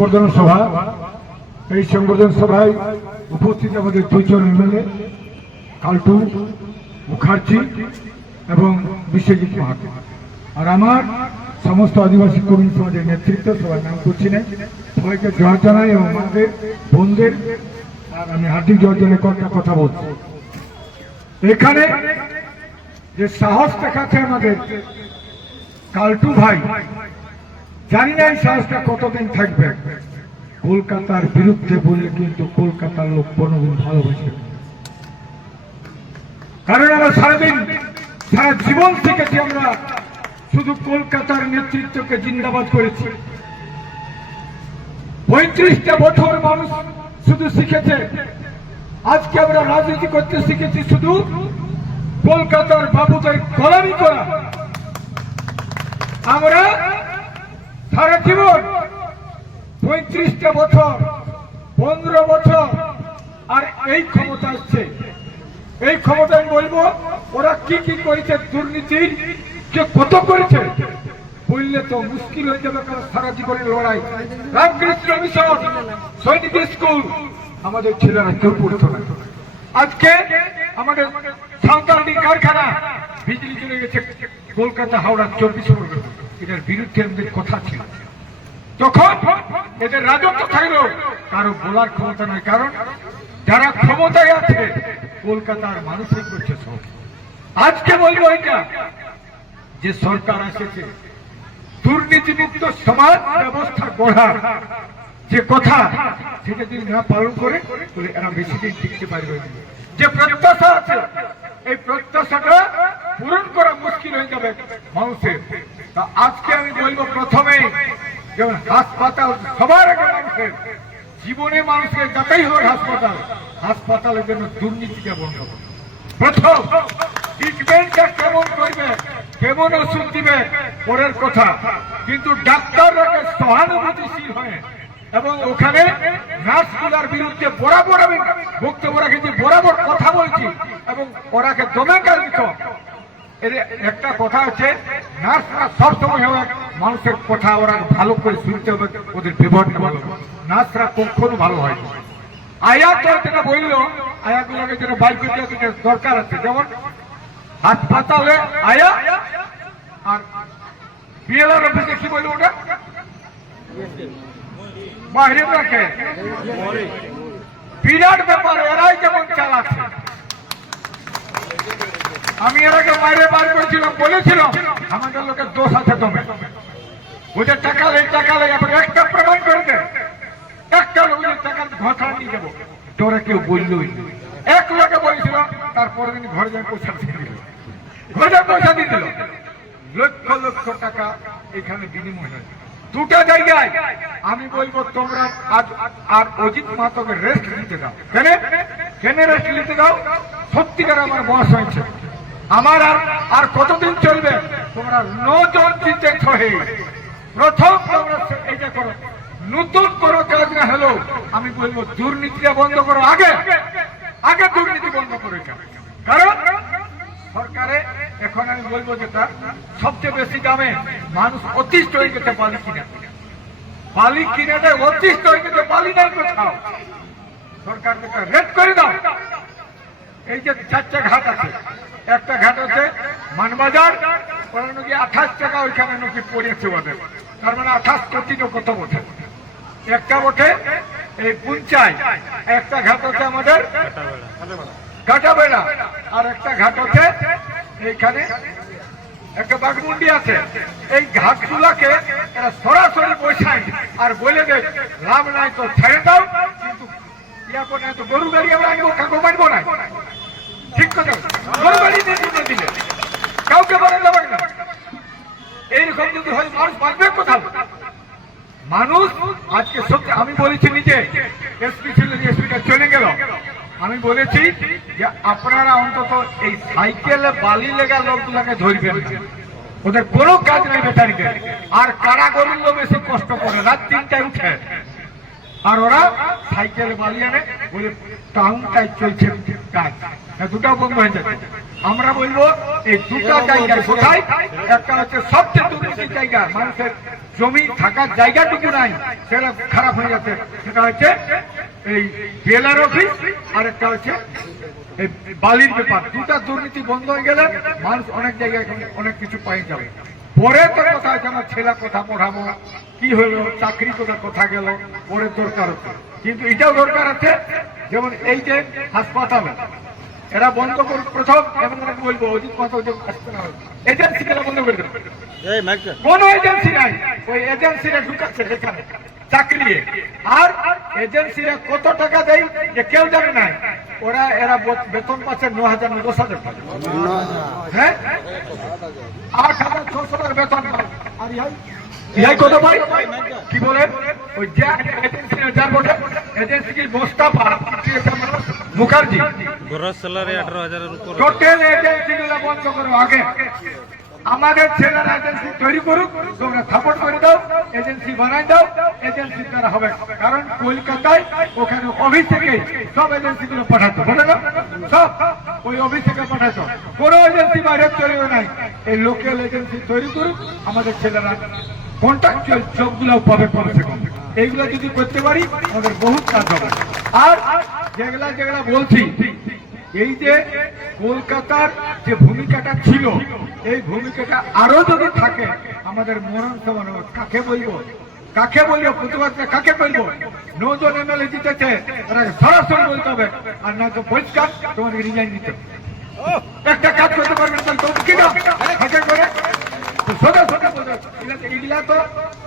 সংবর্ধনা সভা। এই সংবর্ধনা সভায় উপস্থিত আমাদের দুইজন এমএলএ কালটু মুখার্জি এবং বিশ্বজিৎ মাহাতো, আর আমার সমস্ত আদিবাসী কর্মী সমাজের নেতৃত্ব, সবার নাম করছি না, সবাইকে জয় জানাই এবং আমাদের বোনদের আর আমি হার্দিক জয় জানাই কথা বলছি। এখানে যে সাহস দেখাচ্ছে আমাদের কালটু ভাই, জানি না এই সাহসটা কতদিন থাকবে। কলকাতার বিরুদ্ধে বললে কিন্তু কলকাতার লোক কোনোদিন ভালোবাসে, কারণ আমরা সারাদিন সারা জীবন শিখেছি, আমরা শুধু কলকাতার নেতৃত্বকে জিন্দাবাদ করেছি। 35টা বছর মানুষ শুধু শিখেছে, আজকে আমরা রাজনীতি করতে শিখেছি শুধু কলকাতার বাবুদের গোলামি করা। আমরা সারা জীবন 35টা বছর 15 বছর আর এই ক্ষমতা আসছে, এই ক্ষমতায় বলবো ওরা কি কি করেছে, দুর্নীতির কে কত করেছে বললে তো মুশকিল হয়ে যাবে, কারণ সারা জীবনের লড়াই। রামকৃষ্ণ মিশন, সৈনিক স্কুল, আমাদের ছেলেরা কেউ পড়তো না। আজকে আমাদের সাঁওতালডি কারখানা বিজলি চলে গেছে কলকাতা হাওড়া 24 পরগনা, এটার বিরুদ্ধে আমাদের কথা ছিল। তখন এদের রাজত্ব থাকলেও কারো বলার ক্ষমতা নয়, কারণ যারা ক্ষমতায় আছে কলকাতার মানুষই করছে সব। আজকে বলবো এটা যে সরকার এসেছে দুর্নীতিমুক্ত সমাজ ব্যবস্থা গড়ার যে কথা, সেটা যদি না পালন করে তাহলে এরা বেশি দিন টিকতে পারবে। যে প্রত্যাশা আছে এই প্রত্যাশাটা পূরণ করা মুশকিল হয়ে যাবে মানুষের। তা আজকে আমি বলবো প্রথমে যেমন হাসপাতাল সবার আগে মানুষের জীবনে, মানুষের যাতেই হোক হাসপাতাল, হাসপাতালের জন্য দুর্নীতিটা বন্ধ করবে। প্রথম ট্রিটমেন্টটা কেমন করবে, কেমন ওষুধ দিবে পরের কথা, কিন্তু ডাক্তাররা সহানুভূতিশীল হয় এবং ওখানে নার্সগুলার বিরুদ্ধে বরাবর আমি বক্তব্য রাখেছি, বরাবর কথা বলছি এবং ওরাকে দমে কাজ দিত। এর একটা কথা আছে, নার্সরা সবসময় হবে মানুষের কথা ওরা ভালো করে শুনতে হবে, ওদের ব্যবহারটা ভালো। নার্সরা কখনো ভালো হয় না। আয়া তো যেটা বললো, আয়াগুলোকে যেটা বাইর করতে দরকার আছে, যেমন হাসপাতালে আয়া আর বিএলআর অফিসে কি বললো ওটা বাইরে রাখে, বিরাট ব্যাপার। এরাই যেমন চালাচ্ছে, আমি এর আগে বাইরে বার করেছিলাম, বলেছিলাম আমাদের লোকের দোষ আছে, তুমি ওদের টাকা লেগে একটা প্রমাণ করে দেয়, একটা লোকের টাকা ঘষা নিয়ে যাবো, তোরা কেউ বললই। এক লোকে বলেছিল, তারপরে দিন ঘরে যাই পয়সা দিয়ে দিল, ঘরে যাই পয়সা দিয়ে দিল, লক্ষ লক্ষ টাকা এখানে বিনিময় হয়। দুটা জায়গায় আমি বলবো তোমরা আজ আর অজিত মাহাতোকে রেস্ট দিতে দাও। কেন রেস্ট নিতে দাও? সত্যিকার আমার বয়স হয়েছে, আমার আর কতদিন চলবে? তোমরা 9 জন জিতে ছহে, প্রথম তোমরা এইটা করো, নতুন কোনো কাজ না হলেও আমি বলবো দুর্নীতিটা বন্ধ করো, আগে দুর্নীতি বন্ধ করে। কারণ সরকারে এখন আমি বলবো যেটা সবচেয়ে বেশি দামে মানুষ অতিষ্ঠ হয়ে গেছে বালি কিনে দেয়, অতিষ্ঠ হয়ে গেছে, বালি নাই কোথাও। সরকার রেট করে দাও। এই যে 4টা ঘাট আছে, একটা ঘাট হচ্ছে মানবাজার, ওরা নাকি 28 টাকা ওইখানে নাকি পড়েছে ওদের, তার মানে 28 কোটি কত বটে। একটা বটে এই পুঞ্চাই, একটা ঘাট হচ্ছে আমাদের কাটাবেড়া, আর একটা ঘাট হচ্ছে এইখানে একটা বাগমুন্ডি আছে। এই ঘাটগুলাকে এরা সরাসরি বসায় আর বলে দেয় লাভ নাই তো ছেড়ে দাও, কিন্তু ইয়া করে তো গরু গাড়ি আমরা আনবো, কাকু মানবো না। ঠিক কথা, গরু গাড়ি দিয়ে দিলে কাউকে বলে যাবে না। এইরকম যদি হয় মানুষ বাঁচবে কোথাও? মানুষ আজকে সত্যি আমি বলেছি, নিজে এসপি ছিল, এসপিটা চলে গেল, আমি বলেছি যে আপনারা অন্তত এই সাইকেলে বালি লেগা লোকগুলাকে ধরবেন না, ওদের কোনো কাজ নেই বেচারিকে। আর কারা গরুর বেশি কষ্ট করে, রাত 3টায় উঠে আর ওরা সাইকেলে বালি আনে, বলে টাউনটাই চলছে কাজ। দুটা বন্ধ হয়ে যাচ্ছে। আমরা বলবো এই দুটা জায়গায় কোথায়, একটা হচ্ছে সবচেয়ে দুর্নীতির জায়গা, মানুষের জমি থাকার জায়গাটুকু নাই, সেটা খারাপ হয়ে যাচ্ছে, সেটা হচ্ছে এই জেলার অফিস, আর একটা হচ্ছে এই বালির ব্যাপার। দুটা দুর্নীতি বন্ধ হয়ে গেলে মানুষ অনেক জায়গায় অনেক কিছু পাই যাবে। পরে তো কথা আছে আমার ছেলে কথা পড়াবো, কি হলো, চাকরি কথা গেল, পরে দরকার হচ্ছে। কিন্তু এটাও দরকার আছে, যেমন এই যে হাসপাতাল এরা বন্ধ করুক প্রথম, এবং বলবো অজিত কথা এজেন্সি বন্ধ করে দেবে। কোন এজেন্সি নাই, ওই এজেন্সিরা ঢুকাচ্ছে এখানে চাকরি, আর এজেন্সিরা কত টাকা দেয় যে কেউ জানে নাই। এরা বেতন পাচ্ছে 9,000 না 10,000 টাকা, হ্যাঁ 8,600 বেতন পায়। আর ইহাই কত পাই কি বলে, ওই যে এজেন্সিরা যার বটে এজেন্সি কি মোস্তাফা মুখার্জি গ্রস স্যালারি 18,000-এর উপর। টোটাল এজেন্সিগুলো বন্ধ করো আগে। আমাদের ছেলেরা এজেন্সি তৈরি করুক, তোমরা সাপোর্ট করে দাও, এজেন্সি বানাই দাও, এজেন্সি দ্বারা হবে। কারণ কলকাতায় ওখানে অফিস থেকে সব এজেন্সিগুলো পাঠাতো, বলে না সব ওই অফিস থেকে পাঠাতো, কোনো এজেন্সি বাইরে চলবে নাই। এই লোকাল এজেন্সি তৈরি করুক, আমাদের ছেলেরা কন্ট্রাকচুয়াল জবগুলো পাবে কমসে কম। এইগুলো যদি করতে পারি আমাদের বহুত কাজ হবে। আর যেগুলা বলছি, এই যে কলকাতার যে ভূমিকাটা ছিল, এই ভূমিকাটা আরো যদি থাকে আমাদের মরণ সমান। কাকে বলবো, কাকে বলবো প্রতিবাদ, কাকে বলবো? 9 জন এমএলএ জিতেছে, সরাসরি বলতে হবে, আর না তো পরিষ্কার তোমাকে রিজাইন দিতে হবে। একটা কাজ করতে পারবেন কিনা করে সোজা সোজা বলতে।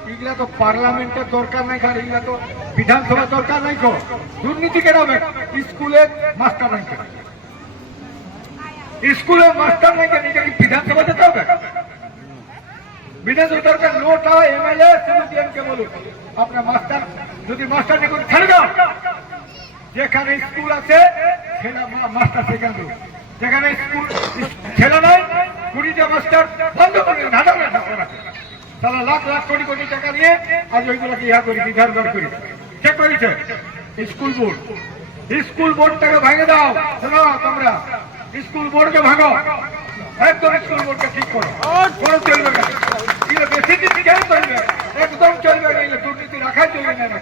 এগুলা তো পার্লামেন্টের দরকার নাই, কারণ এগুলা তো বিধানসভা দরকার নাই। তো দুর্নীতি কেন হবে? স্কুলে মাস্টার নাই, স্কুলে মাস্টার নাই কেন? বিধানসভা যেতে হবে, বিধানসভা দরকার। নোটা এমএলএ সিডিএমকে বলুন আপনার মাস্টার, যদি মাস্টার দেখুন ছেড়ে দাও, যেখানে স্কুল আছে মাস্টার সেখানে, যেখানে স্কুল ছেলে নাই 20টা মাস্টার বন্ধ করে তারা লাখ লাখ কোটি কোটি টাকা নিয়ে আজ ওইগুলোকে ইহা করি, বিধার করি। কে করেছে? School board. স্কুল বোর্ডটাকে ভেঙে দাও। শোনো তোমরা, স্কুল বোর্ডকে ভাঙো, একদম স্কুল বোর্ডকে ঠিক করো, কোনো চলবে না। বেশি দিন কেন চলবে? একদম চলবে না, দুর্নীতি রাখা চলবে না।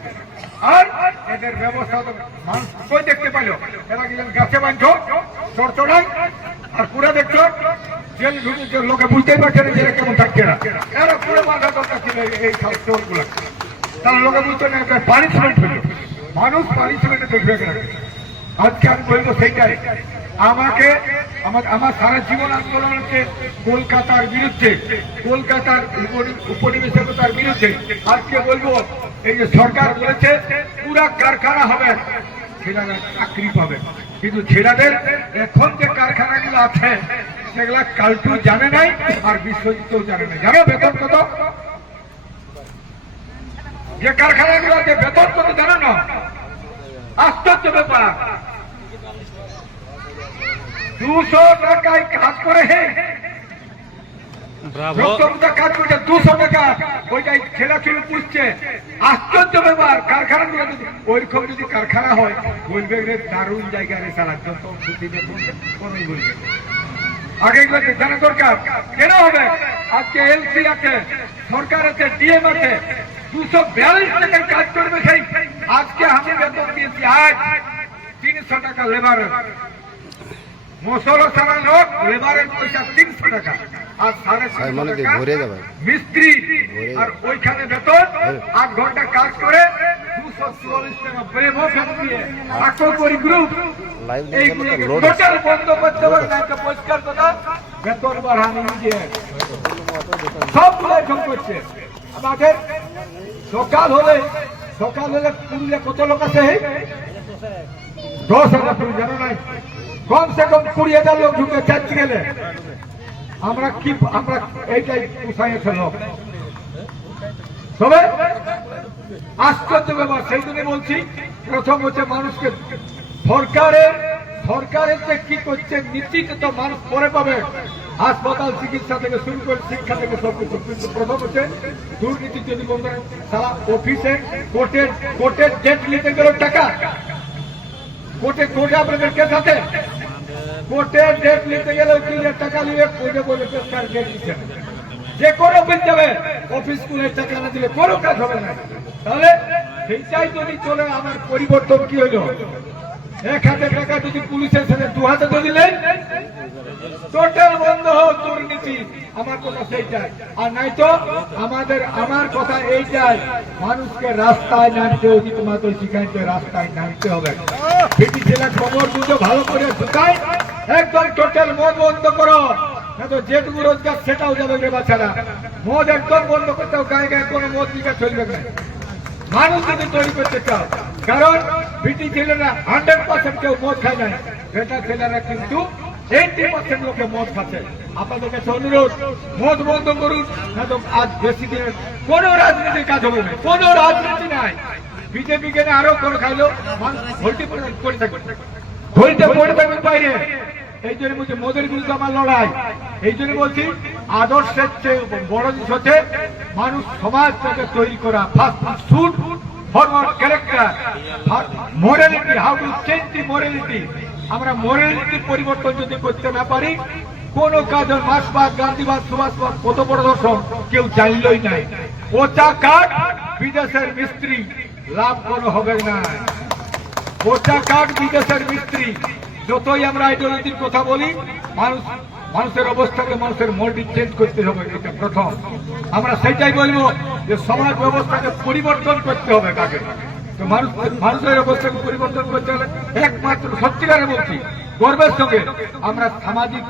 আর এদের ব্যবস্থা তো মানুষ কই দেখতে পাইলো? এরা কি গাছে বাঁধছ চোর চড়াই, আর পুরো দেখছো জেল ঢুকে, লোকে বুঝতেই পারছে না যে কেমন থাকছে না। এরা পুরো বাঁধা দরকার ছিল এই সব চোরগুলো, তারা লোকে বুঝতে না, পানিশমেন্ট হইল, মানুষ পানিশমেন্টে দেখবে না। আজকে আমি বলবো সেইটাই, আমাকে আমার সারা জীবন আন্দোলন হচ্ছে কলকাতার বিরুদ্ধে, কলকাতার উপনিবেশিকতার বিরুদ্ধে। আজকে বলবো এই যে সরকার বলেছে পুরা কারখানা হবে, ছেলেরা চাকরি পাবে, কিন্তু ছেলেদের এখন যে কারখানাগুলো আছে সেগুলা কালটু জানে নাই, আর বিশ্বজিৎ জানে নাই। জানো বেতন কত? যে কারখানাগুলো আছে বেতন কত জানো না? আশ্চর্য ব্যাপার, 200 টাকায় কাজ করে, কাজ করছে 200 টাকা, ওইটাই ছেলে ছেলে পুষছে। আশ্চর্য ব্যাপার, কারখানাগুলো যদি ওইরকম যদি কারখানা হয় বলবে দারুণ জায়গায় চালার জন্য বলবে। আগে এগুলো জানা দরকার। কেন হবে? আজকে এলসি আছে, সরকার আছে, ডিএম আছে, 242 টাকায় কাজ করবে। সেই আজকে আমি বেতন দিয়েছি আজ 300 টাকা লেবারের, মশলা সারা লোক লেবারের পয়সা 300 টাকা, আর 350 টাকা মিস্ত্রি, আর ওইখানে বেতন 8 ঘন্টা কাজ করে 244 টাকা প্রেমও ফেলে দিয়ে আকরি গ্রুপ এইগুলোকে টোটাল বন্ধ করতে হবে। না পরিষ্কার কথা, বেতন বাড়ানো দিয়ে সবগুলো এরকম করছে। আমাদের সকাল হলে পুরুলিয়া কত লোক আছে? 10,000 পুরুষ, জানো নাই? কমসে কম 20,000 লোক ঢুকে চাচ্ছি গেলে আমরা এইটাই পোষাইছে লোক। তবে আশ্চর্য ব্যাপার, সেই জন্য বলছি, প্রথম হচ্ছে মানুষকে সরকারের যে কি করছে নীতিকে তো মানুষ পরে পাবে, হাসপাতাল, চিকিৎসা থেকে শুরু করে শিক্ষা থেকে সবকিছু। কিন্তু প্রথম হচ্ছে দুর্নীতি যদি বন্ধ, সারা অফিসে কোর্টের ডেট নিতে গেল টাকা, কোর্টে আপনাদের কেস আছে, কোর্টে ডেট নিতে গেলে উকিলের টাকা নিয়ে কোর্টে বলে পেশকার ডেট দিচ্ছে না। যে কোনো অফিস যাবে, অফিস স্কুলের টাকা না দিলে কোনো কাজ হবে না। তাহলে সেইটাই যদি চলে, আমার পরিবর্তন কি হলো? 1000 টাকা যদি পুলিশের সাথে 2000 দিলেন, টোটাল বন্ধ হোক দুর্নীতি। আমার কথা সেইটাই। আর নাই তো আমার কথা এইটাই, মানুষকে রাস্তায় নামতে অধিকমাত্র শিখাইতে, রাস্তায় নামতে হবে। বিটি জেলা খবর দুটো ভালো করে ঢুকায়, একদম টোটাল মদ বন্ধ করো, না তো যেটুকু রোজগার সেটাও যাবে রে বাচ্চারা। মদ একদম বন্ধ করতে হবে, গায়ে গায়ে কোনো মদ দিকে চলবে না। মানুষ যদি তৈরি করতে চাও, কারণ বিটি ছেলেরা 100% কেউ মদ খায় নাই, বেটা ছেলেরা কিন্তু 80% লোকে মদ খাচ্ছে। আপনাদের কাছে অনুরোধ, মদ বন্ধ করুন, না তো আজ বেশি দিনের কোন রাজনীতির কাজ হবে না, কোন রাজনীতি নাই। বিজেপি কেন আরো করে খাইলো, ভোল্টি করে থাকবে, ভোল্টে পড়ে থাকবে বাইরে। এই জন্য বলছি মদের বিরুদ্ধে আমার লড়াই। এই জন্য বলছি আদর্শের চেয়ে বড় জিনিস হচ্ছে মানুষ সমাজটাকে তৈরি করা। First should forward character, morality, how to change the morality. আমরা মোরালিটির পরিবর্তন যদি করতে না পারি, কোন কাজ, মার্ক্সবাদ, গান্ধীবাদ, সুভাষবাদ কত বড় দর্শন কেউ জানলই নাই। ওচা কাঠ বিদেশের মিস্ত্রি, লাভ কোনো হবে না। ওচা কাঠ বিদেশের মিস্ত্রি। যতই আমরা আইডিওলজির কথা বলি, মানুষের অবস্থাকে, মানুষের মোল্ডিং চেঞ্জ করতে হবে। এটা প্রথম। আমরা সেটাই বলবো যে সমাজ ব্যবস্থাকে পরিবর্তন করতে হবে। কাকে? তো মানুষের অবস্থাকে পরিবর্তন করতে হলে একমাত্র, সত্যিকারে বলছি গর্বের সঙ্গে, আমরা সামাজিক